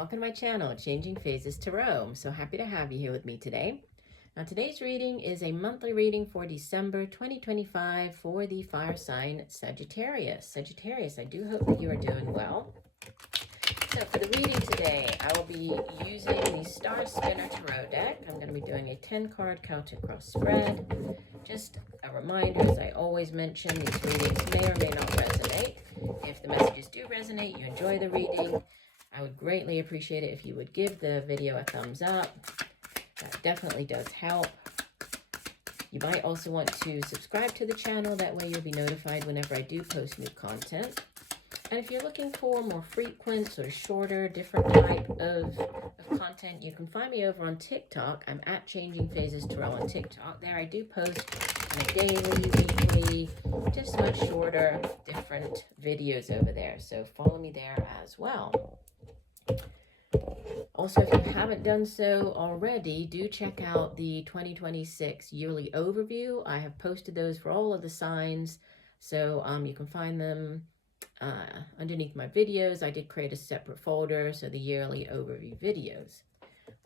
welcome to my channel, Changing Phases Tarot. I'm so happy to have you here with me today. Now today's reading is a monthly reading for December 2025 for the fire sign Sagittarius. Sagittarius, I do hope that you are doing well. So for the reading today, I will be using the Star Spinner Tarot deck. I'm going to be doing a 10-card Celtic cross spread. Just a reminder, as I always mention, these readings may or may not resonate. If the messages do resonate, you enjoy the reading, I would greatly appreciate it if you would give the video a thumbs up. That definitely does help. You might also want to subscribe to the channel. That way you'll be notified whenever I do post new content. And if you're looking for more frequent, sort of shorter, different type of content, you can find me over on TikTok. I'm at Changing Phases Tarot on TikTok. There I do post daily, weekly, just much shorter, different videos over there. So follow me there as well. Also, if you haven't done so already, do check out the 2026 yearly overview. I have posted those for all of the signs, so you can find them underneath my videos. I did create a separate folder, so the yearly overview videos.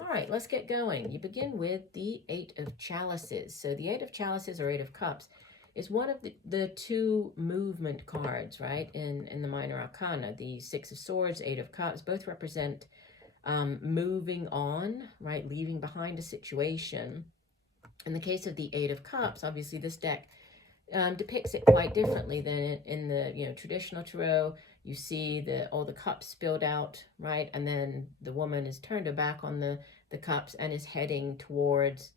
All right, let's get going. You begin with the Eight of Chalices. So the Eight of Chalices, or Eight of Cups, is one of the two movement cards, right, in the Minor Arcana. The Six of Swords, Eight of Cups, both represent moving on, right, leaving behind a situation. In the case of the Eight of Cups, obviously this deck depicts it quite differently than in the traditional tarot. You see all the cups spilled out, right, and then the woman has turned her back on the cups and is heading towards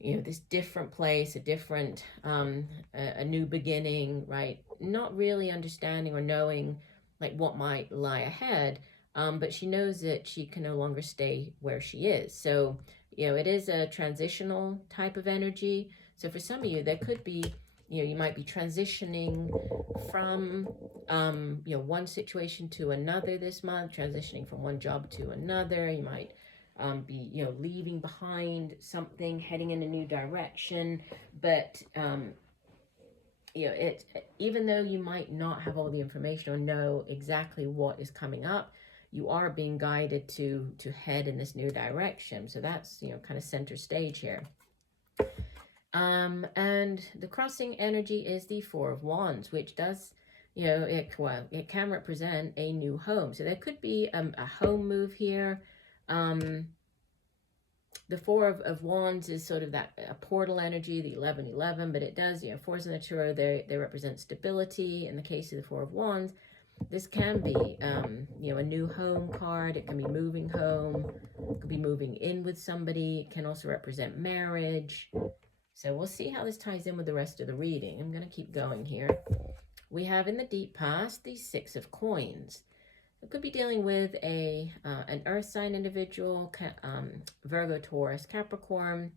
this different place, a different a new beginning, right, not really understanding or knowing like what might lie ahead. But she knows that she can no longer stay where she is. So, it is a transitional type of energy. So for some of you, there could be, you might be transitioning from, one situation to another this month, transitioning from one job to another. You might be, leaving behind something, heading in a new direction. But, even though you might not have all the information or know exactly what is coming up, you are being guided to head in this new direction. So that's, kind of center stage here. And the crossing energy is the Four of Wands, which does, it can represent a new home. So there could be a home move here. The Four of Wands is sort of that a portal energy, the 11-11, but it does, fours in the tarot, they represent stability. In the case of the Four of Wands, this can be, a new home card. It can be moving home. It could be moving in with somebody. It can also represent marriage. So we'll see how this ties in with the rest of the reading. I'm going to keep going here. We have in the deep past the Six of Coins. It could be dealing with an earth sign individual, Virgo, Taurus, Capricorn.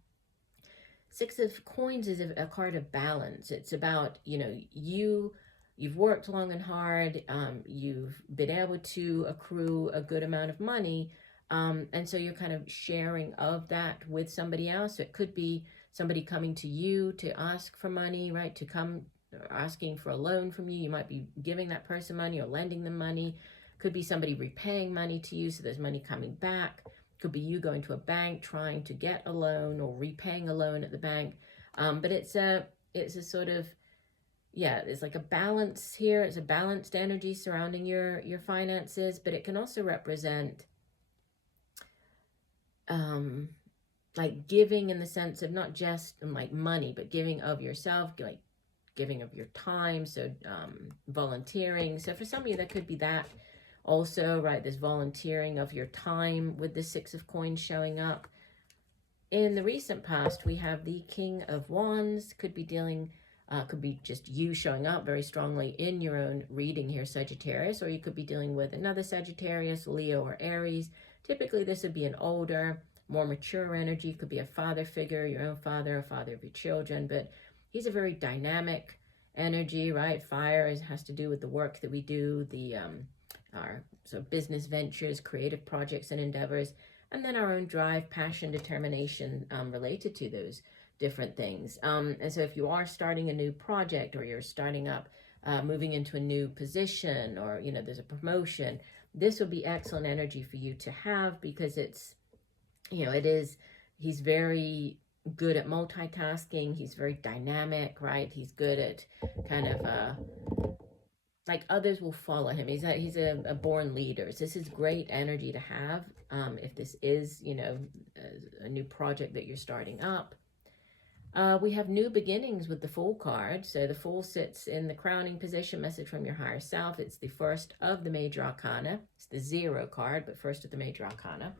Six of Coins is a card of balance. It's about, you've worked long and hard, you've been able to accrue a good amount of money, and so you're kind of sharing of that with somebody else. So it could be somebody coming to you to ask for money, right, to come asking for a loan from you. You might be giving that person money or lending them money. Could be somebody repaying money to you, so there's money coming back. Could be you going to a bank trying to get a loan or repaying a loan at the bank. But it's a sort of, there's like a balance here. It's a balanced energy surrounding your finances, but it can also represent like giving in the sense of not just like money, but giving of yourself, like giving of your time. So volunteering. So for some of you, that could be that also, right? This volunteering of your time with the Six of Coins showing up. In the recent past, we have the King of Wands. Could be dealing, could be just you showing up very strongly in your own reading here, Sagittarius, or you could be dealing with another Sagittarius, Leo, or Aries. Typically, this would be an older, more mature energy. Could be a father figure, your own father, a father of your children, but he's a very dynamic energy, right? Fire has to do with the work that we do, our business ventures, creative projects and endeavors, and then our own drive, passion, determination related to those different things. And so if you are starting a new project, or you're starting up, moving into a new position, or, there's a promotion, this would be excellent energy for you to have, because it's, you know, he's very good at multitasking. He's very dynamic, right? He's good at kind of like others will follow him. He's a born leader. So this is great energy to have if this is, you know, a new project that you're starting up. We have new beginnings with the Fool card. So the Fool sits in the crowning position, message from your higher self. It's the first of the major arcana. It's the 0 card, but first of the major arcana.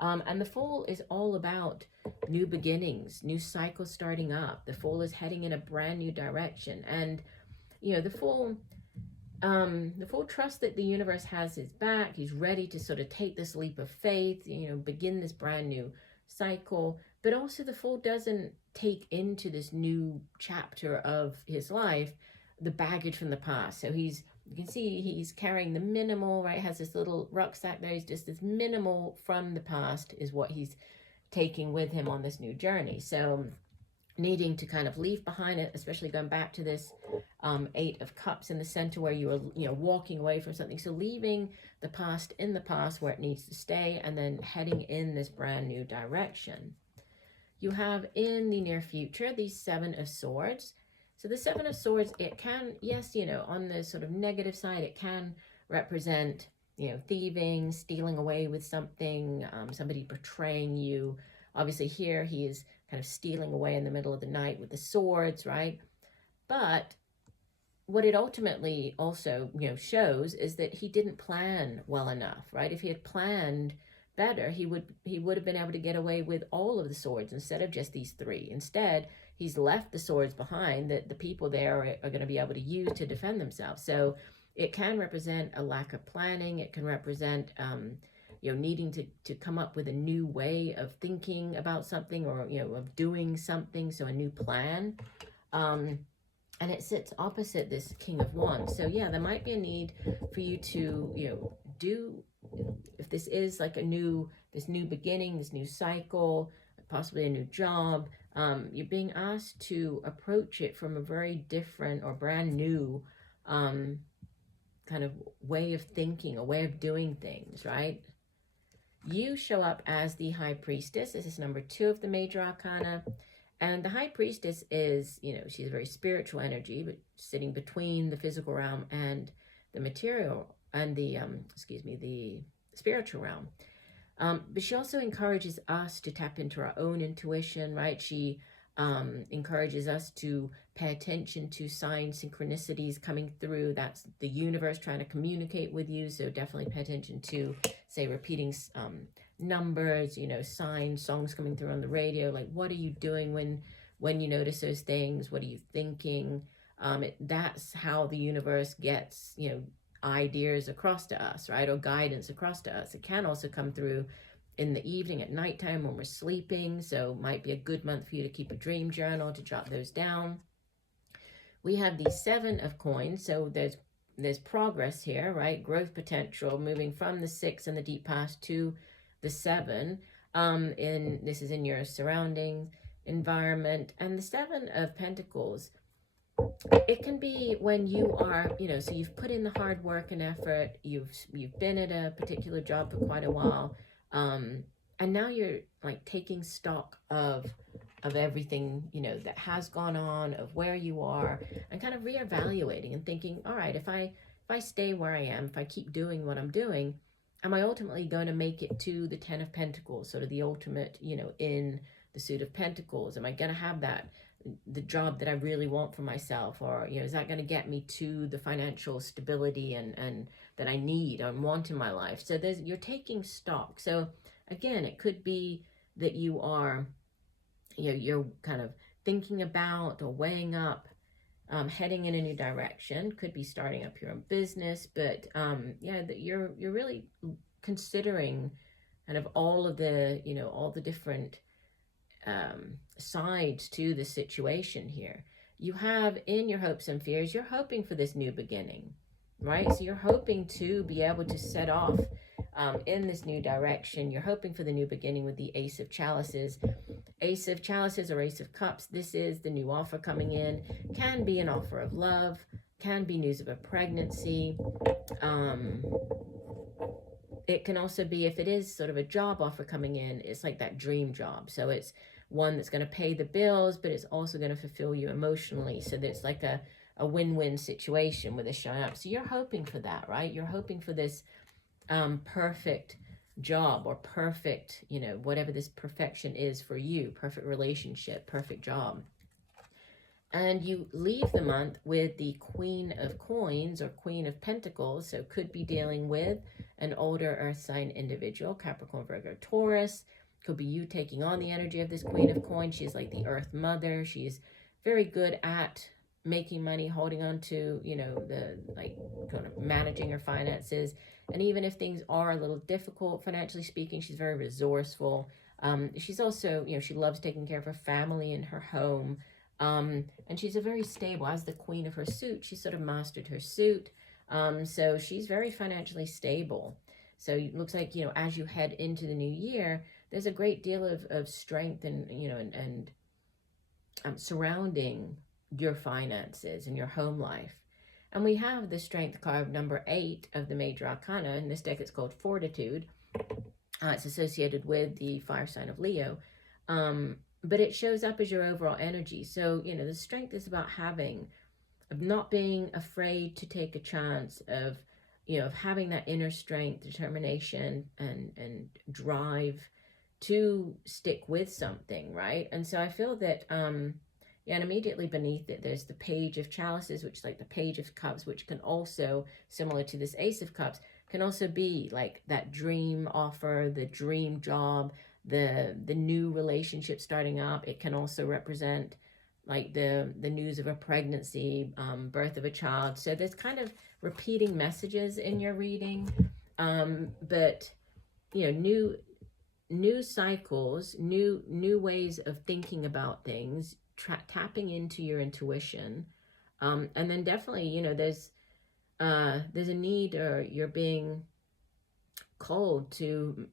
And the Fool is all about new beginnings, new cycles starting up. The Fool is heading in a brand new direction. And, you know, the Fool trusts that the universe has his back. He's ready to sort of take this leap of faith, you know, begin this brand new cycle. But also the Fool doesn't take into this new chapter of his life the baggage from the past. So you can see he's carrying the minimal, right? Has this little rucksack there. He's just this minimal from the past is what he's taking with him on this new journey. So needing to kind of leave behind it, especially going back to this 8 of Cups in the center where you were, you know, walking away from something. So leaving the past in the past where it needs to stay, and then heading in this brand new direction. You have in the near future the 7 of Swords. So the 7 of Swords, it can, yes, you know, on the sort of negative side, it can represent, you know, thieving, stealing away with something, somebody betraying you. Obviously here he is kind of stealing away in the middle of the night with the swords, right? But what it ultimately also, you know, shows is that he didn't plan well enough, right? If he had planned better, he would have been able to get away with all of the swords instead of just these 3. Instead, he's left the swords behind that the people there are going to be able to use to defend themselves. So it can represent a lack of planning. It can represent you know, needing to come up with a new way of thinking about something, or, you know, of doing something. So a new plan. And it sits opposite this King of Wands. So yeah, there might be a need for you to, you know, do, if this is like this new beginning, this new cycle, possibly a new job, you're being asked to approach it from a very different or brand new kind of way of thinking, a way of doing things, right? You show up as the High Priestess. This is number 2 of the major arcana. And the High Priestess is, you know, she's a very spiritual energy, but sitting between the physical realm and the material, and the, the spiritual realm. But she also encourages us to tap into our own intuition, right? She encourages us to pay attention to signs, synchronicities coming through. That's the universe trying to communicate with you. So definitely pay attention to, say, repeating numbers, you know, signs, songs coming through on the radio. Like, what are you doing when you notice those things? What are you thinking? That's how the universe gets, you know, ideas across to us, right? Or guidance across to us. It can also come through in the evening, at nighttime, when we're sleeping. So might be a good month for you to keep a dream journal, to jot those down. We have the 7 of Coins. So there's progress here, right? Growth potential, moving from the 6 in the deep past to the 7. This is in your surrounding environment. And the 7 of Pentacles, it can be when you are, you know, so you've put in the hard work and effort, you've been at a particular job for quite a while, and now you're like taking stock of everything, you know, that has gone on, of where you are, and kind of reevaluating and thinking, all right, if I stay where I am, if I keep doing what I'm doing, am I ultimately going to make it to the 10 of Pentacles, sort of the ultimate, you know, in the suit of Pentacles? Am I going to have the job that I really want for myself? Or, you know, is that going to get me to the financial stability and that I need and want in my life? So you're taking stock. So again, it could be that you are, you know, you're kind of thinking about or weighing up, heading in a new direction. Could be starting up your own business, but yeah, that you're really considering kind of all of the, you know, all the different sides to the situation here. You have in your hopes and fears, you're hoping for this new beginning, right? So you're hoping to be able to set off in this new direction. You're hoping for the new beginning with the Ace of Chalices. Ace of Chalices or Ace of Cups, this is the new offer coming in. Can be an offer of love, can be news of a pregnancy. it can also be, if it is sort of a job offer coming in, it's like that dream job. So it's one that's going to pay the bills, but it's also going to fulfill you emotionally. So there's like a win-win situation with this showing up. So you're hoping for that, right? You're hoping for this perfect job, or perfect, you know, whatever this perfection is for you, perfect relationship, perfect job. And you leave the month with the Queen of Coins or Queen of Pentacles. So could be dealing with an older earth sign individual, Capricorn, Virgo, Taurus. Could be you taking on the energy of this Queen of Coins. She's like the earth mother. She's very good at making money, holding on to, you know, the like kind of managing her finances. And even if things are a little difficult financially speaking, she's very resourceful. She's also, you know, she loves taking care of her family and her home. And she's a very stable, as the queen of her suit, she sort of mastered her suit. So she's very financially stable. So it looks like, you know, as you head into the new year, there's a great deal of strength and, you know, and surrounding your finances and your home life. And we have the strength card number 8 of the major arcana. In this deck, it's called Fortitude. It's associated with the fire sign of Leo. But it shows up as your overall energy. So, you know, the strength is about of not being afraid to take a chance, of, you know, of having that inner strength, determination, and drive to stick with something, right? And so I feel that, yeah, and immediately beneath it, there's the Page of Chalices, which is like the Page of Cups, which can also, similar to this Ace of Cups, can also be like that dream offer, the dream job, the new relationship starting up. It can also represent like the news of a pregnancy, birth of a child. So there's kind of repeating messages in your reading, but you know, new cycles, new ways of thinking about things, tapping into your intuition, and then definitely, you know, there's a need, or you're being called to,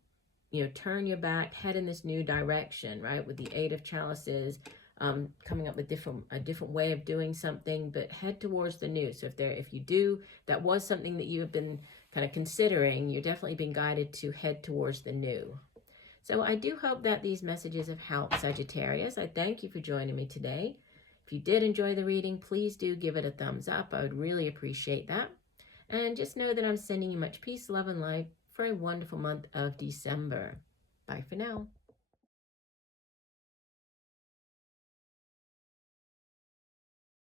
you know, turn your back, head in this new direction, right? With the 8 of Chalices, coming up with a different way of doing something, but head towards the new. So if you do, that was something that you have been kind of considering, you're definitely being guided to head towards the new. So I do hope that these messages have helped, Sagittarius. I thank you for joining me today. If you did enjoy the reading, please do give it a thumbs up. I would really appreciate that. And just know that I'm sending you much peace, love, and light for a wonderful month of December. Bye for now.